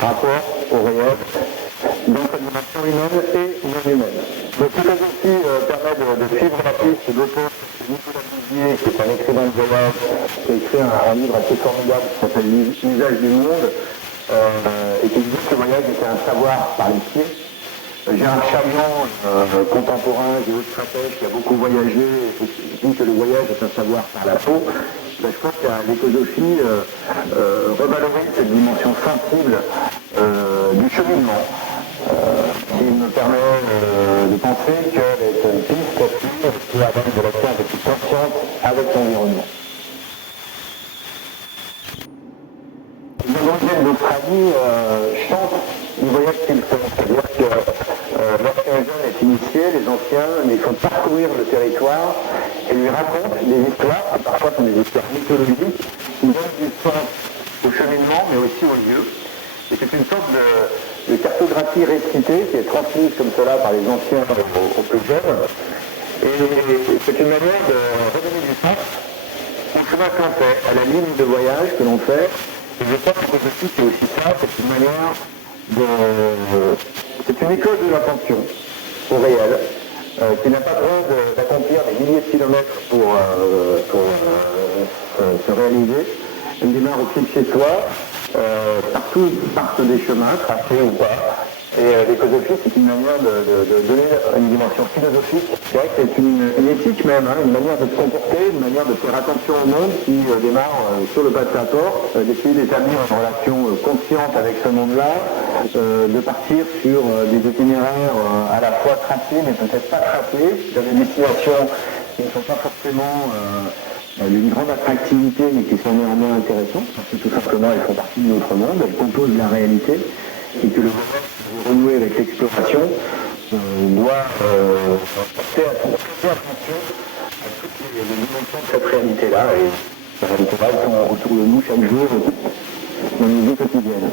rapport au réel dans sa dimension humaine et non humaine. Donc tout ceci permet de suivre la piste d'auteur Nicolas Bouvier, qui est un écrivain de voyage, qui a écrit un livre assez formidable qui s'appelle L'usage du monde, et qui dit que le voyage était un savoir par les pieds. J'ai un charian contemporain, géostratège, qui a beaucoup voyagé, et qui dit que le voyage est un savoir par la peau. Ben, je pense que l'écosophie revalorise cette dimension sensible du cheminement, qui me permet de penser qu'elle est une piste qui avoir une relation un peu plus consciente avec l'environnement. Les Indiens d'Australie chantent du voyage qu'ils font, c'est-à-dire que lorsqu'un jeune est initié, les anciens lui font parcourir le territoire et lui racontent des histoires, qui parfois sont des histoires mythologiques, qui donnent du sens au cheminement, mais aussi au lieu. Et c'est une sorte de cartographie récitée qui est transmise comme cela par les anciens aux plus jeunes. Et c'est une manière de redonner du sens au chemin que l'on fait, à la ligne de voyage que l'on fait. Et je pense que c'est aussi ça, c'est une manière c'est une école de l'attention au réel, qui n'a pas besoin d'accomplir des milliers de kilomètres pour se réaliser. Elle démarre au pied de chez soi, partout partent des chemins, tracés ou pas. Et l'écosophie, c'est une manière de donner une dimension philosophique. C'est vrai que c'est une éthique même, hein, une manière de se comporter, une manière de faire attention au monde qui démarre sur le pas de sa porte, d'essayer d'établir une relation consciente avec ce monde-là, de partir sur des itinéraires à la fois tracés mais peut-être pas tracés, dans des destinations qui ne sont pas forcément d'une grande attractivité mais qui sont néanmoins intéressantes, parce que tout simplement elles font partie de notre monde, elles composent la réalité, et que le voyage de renouer avec l'exploration doit porter attention à toutes les dimensions de cette réalité-là, et ces réalités-là sont autour de nous chaque jour dans nos vies quotidiennes.